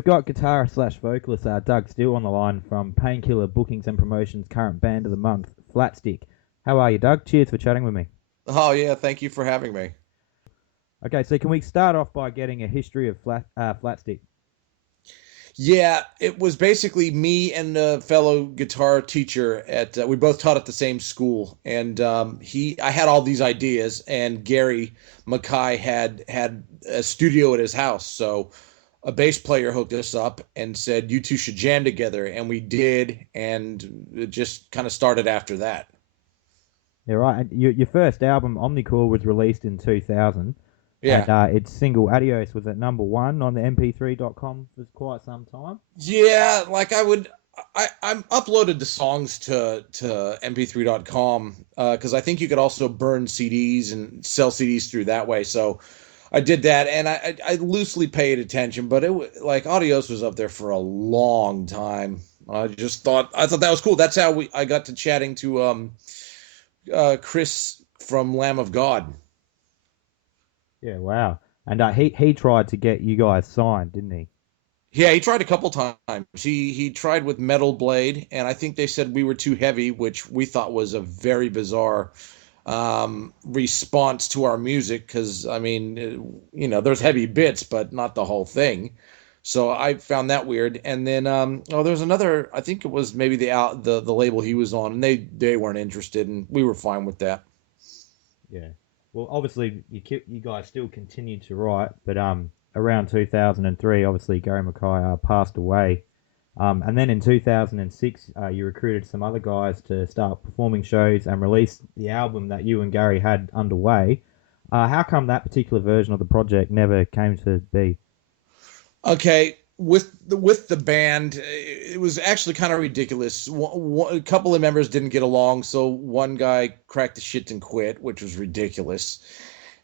We've got guitarist slash vocalist Doug Steele on the line from Painkiller Bookings and Promotions current band of the month, Flatstick. How are you, Doug? Cheers for chatting with me. Oh yeah, thank you for having me. Okay, so can we start off by getting a history of Flatstick? Yeah, it was basically me and a fellow guitar teacher at we both taught at the same school, and I had all these ideas, and Gary Mackay had a studio at his house, so a bass player hooked us up and said you two should jam together, and we did, and it just kind of started after that. Yeah, right. And your first album, Omnicore, was released in 2000, and Yeah. its single Adios was at number one on the mp3.com for quite some time. Yeah, like I'm uploaded the songs to mp3.com because I think you could also burn CDs and sell CDs through that way. So I did that, and I loosely paid attention, but like Audios was up there for a long time. I thought that was cool. That's how I got to chatting to Chris from Lamb of God. Yeah, wow. And he tried to get you guys signed, didn't he? Yeah, he tried a couple times. He tried with Metal Blade, and I think they said we were too heavy, which we thought was a very bizarre response to our music. Because I mean, there's heavy bits, but not the whole thing. So I found that weird. And then there's another. I think it was maybe the label he was on, and they weren't interested, and we were fine with that. Yeah. Well, obviously, you guys still continued to write, but around 2003, obviously, Gary Mackay passed away. And then in 2006, you recruited some other guys to start performing shows and release the album that you and Gary had underway. How come that particular version of the project never came to be? Okay, with the band, it was actually kind of ridiculous. A couple of members didn't get along, so one guy cracked the shit and quit, which was ridiculous.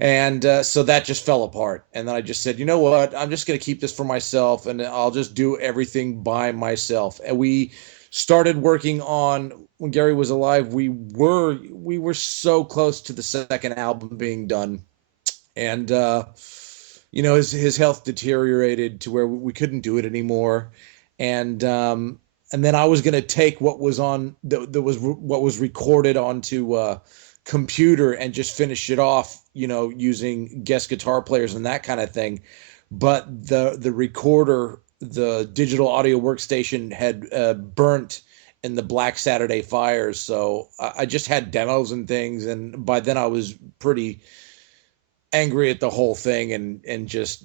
And so that just fell apart. And then I just said, you know what? I'm just going to keep this for myself, and I'll just do everything by myself. And we started working on when Gary was alive. We were so close to the second album being done, and his health deteriorated to where we couldn't do it anymore, and then I was going to take what was on that was what was recorded onto computer and just finish it off, using guest guitar players and that kind of thing. But the recorder, the digital audio workstation, had burnt in the Black Saturday fires, so I just had demos and things, and by then I was pretty angry at the whole thing, and just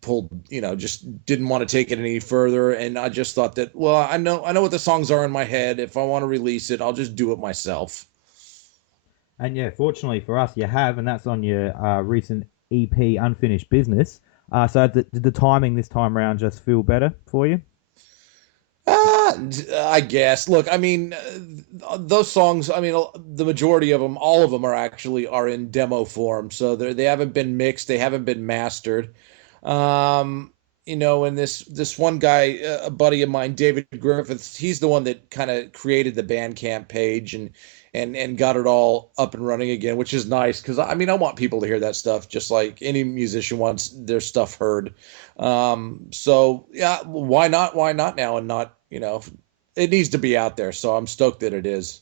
pulled, just didn't want to take it any further. And I just thought that, well, I know what the songs are in my head. If I want to release it, I'll just do it myself. And yeah, fortunately for us, you have, and that's on your recent EP, Unfinished Business. So did the timing this time around just feel better for you? I guess. Look, I mean, those songs. I mean, the majority of them, all of them, are in demo form. So they haven't been mixed. They haven't been mastered. And this one guy, a buddy of mine, David Griffiths, he's the one that kind of created the Bandcamp page and got it all up and running again, which is nice because I mean I want people to hear that stuff just like any musician wants their stuff heard. So yeah, why not? Why not now and not, it needs to be out there. So I'm stoked that it is.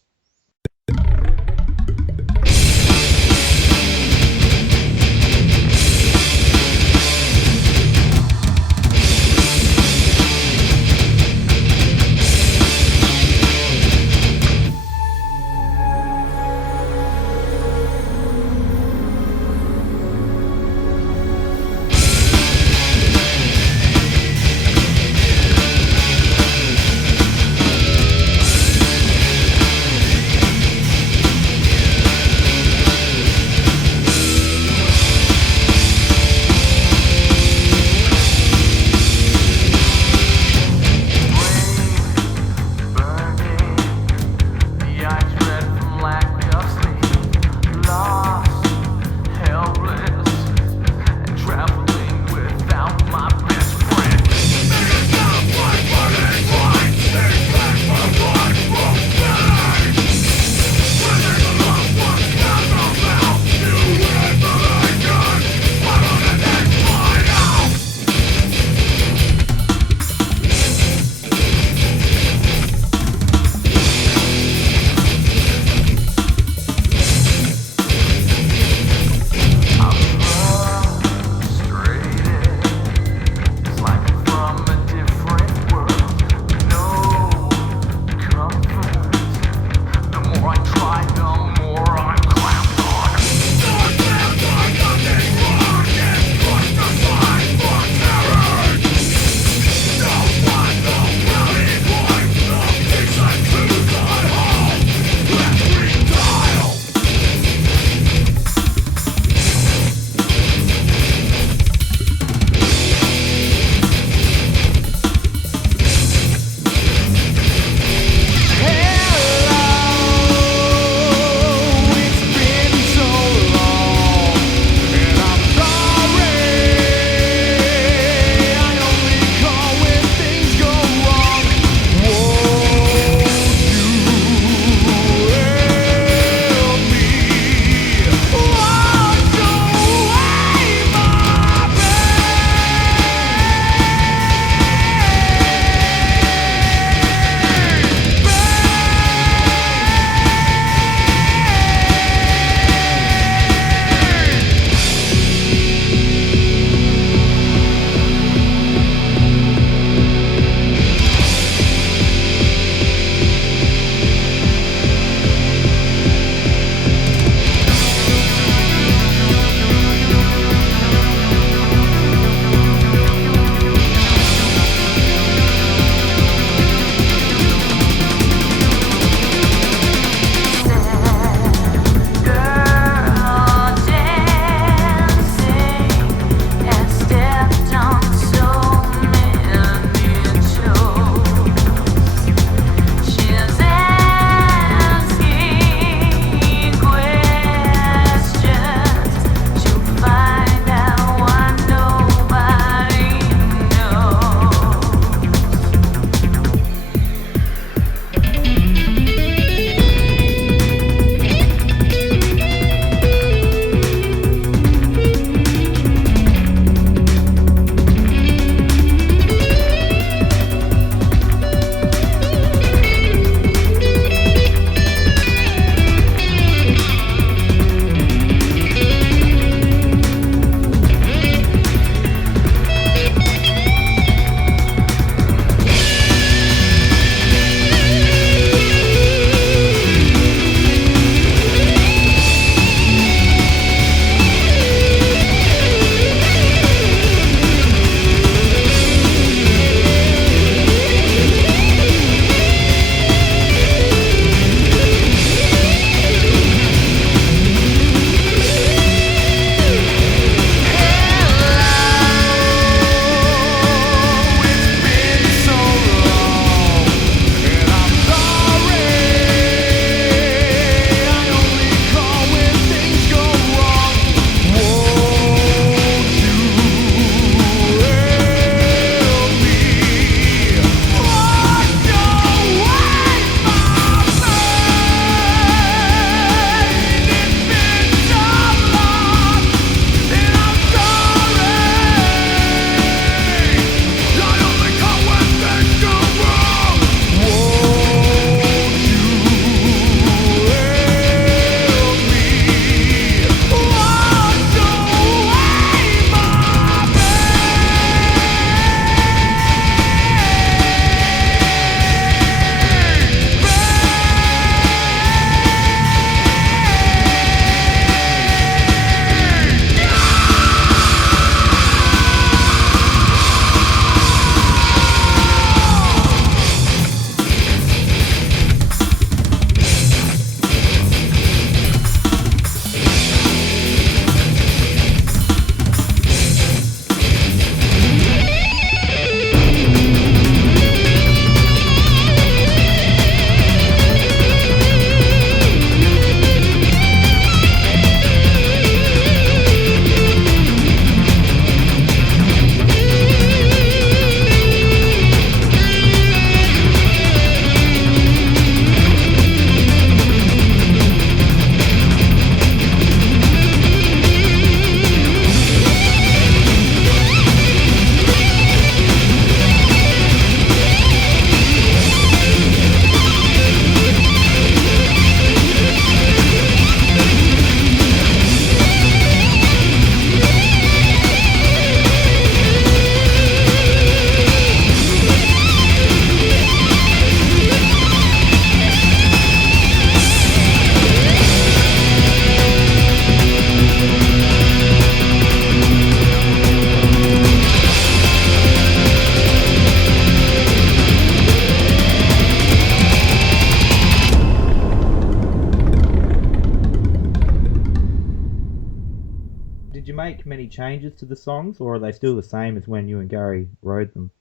did you make many changes to the songs, or are they still the same as when you and Gary wrote them?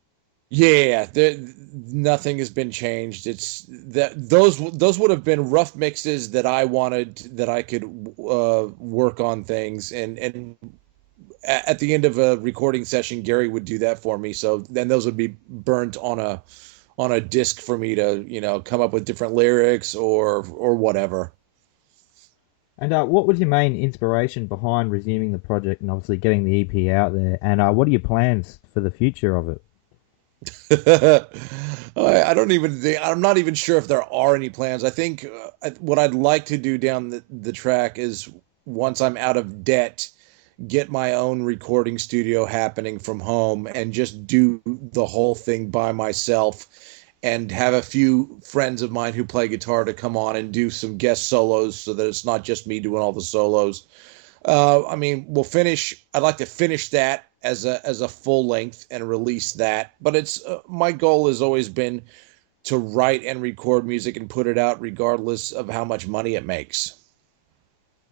Yeah, nothing has been changed. It's that those would have been rough mixes that I wanted that I could work on things, and at the end of a recording session, Gary would do that for me. So then those would be burnt on a disc for me to come up with different lyrics or whatever. And what was your main inspiration behind resuming the project and obviously getting the EP out there? And what are your plans for the future of it? I don't even think, I'm not even sure if there are any plans. I think what I'd like to do down the track is once I'm out of debt, get my own recording studio happening from home and just do the whole thing by myself and have a few friends of mine who play guitar to come on and do some guest solos so that it's not just me doing all the solos. I mean, I'd like to finish that as a full length and release that. But it's my goal has always been to write and record music and put it out, regardless of how much money it makes.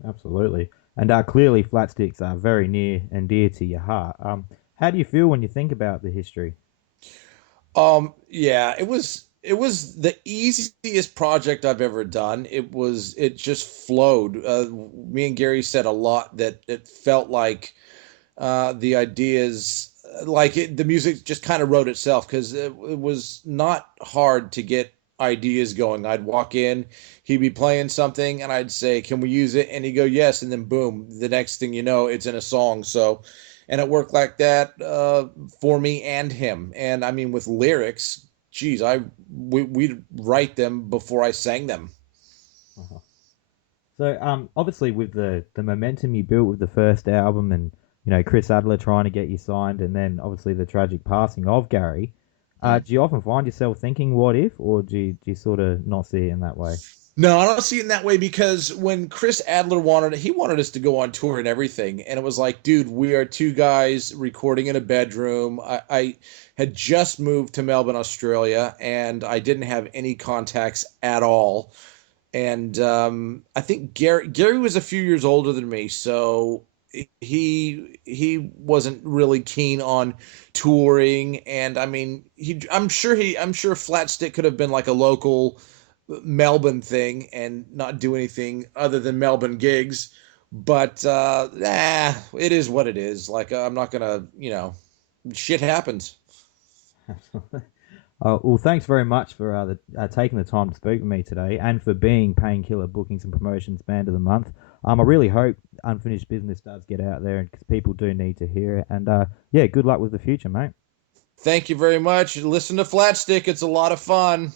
Absolutely. And clearly, Flatsticks are very near and dear to your heart. How do you feel when you think about the history? Yeah, it was the easiest project I've ever done. It just flowed. Me and Gary said a lot that it felt like the ideas the music just kind of wrote itself because it was not hard to get ideas going. I'd walk in, he'd be playing something and I'd say, can we use it? And he'd go, yes. And then boom, the next thing you know, it's in a song. So, and it worked like that for me and him. And I mean, with lyrics, geez, we'd write them before I sang them. Uh-huh. So, obviously, with the momentum you built with the first album, and Chris Adler trying to get you signed, and then obviously the tragic passing of Gary, do you often find yourself thinking, "What if?" Or do you sort of not see it in that way? No, I don't see it in that way because when Chris Adler he wanted us to go on tour and everything. And it was like, dude, we are two guys recording in a bedroom. I had just moved to Melbourne, Australia, and I didn't have any contacts at all. And I think Gary was a few years older than me, so he wasn't really keen on touring. And I mean, I'm sure Flatstick could have been like a local Melbourne thing and not do anything other than Melbourne gigs. But it is what it is. Like I'm not gonna, shit happens. Well, thanks very much for taking the time to speak with me today, and for being Painkiller Bookings and Promotions Band of the Month. I really hope Unfinished Business does get out there, because people do need to hear it. And yeah, good luck with the future, mate. Thank you very much. Listen to Flatstick. It's a lot of fun.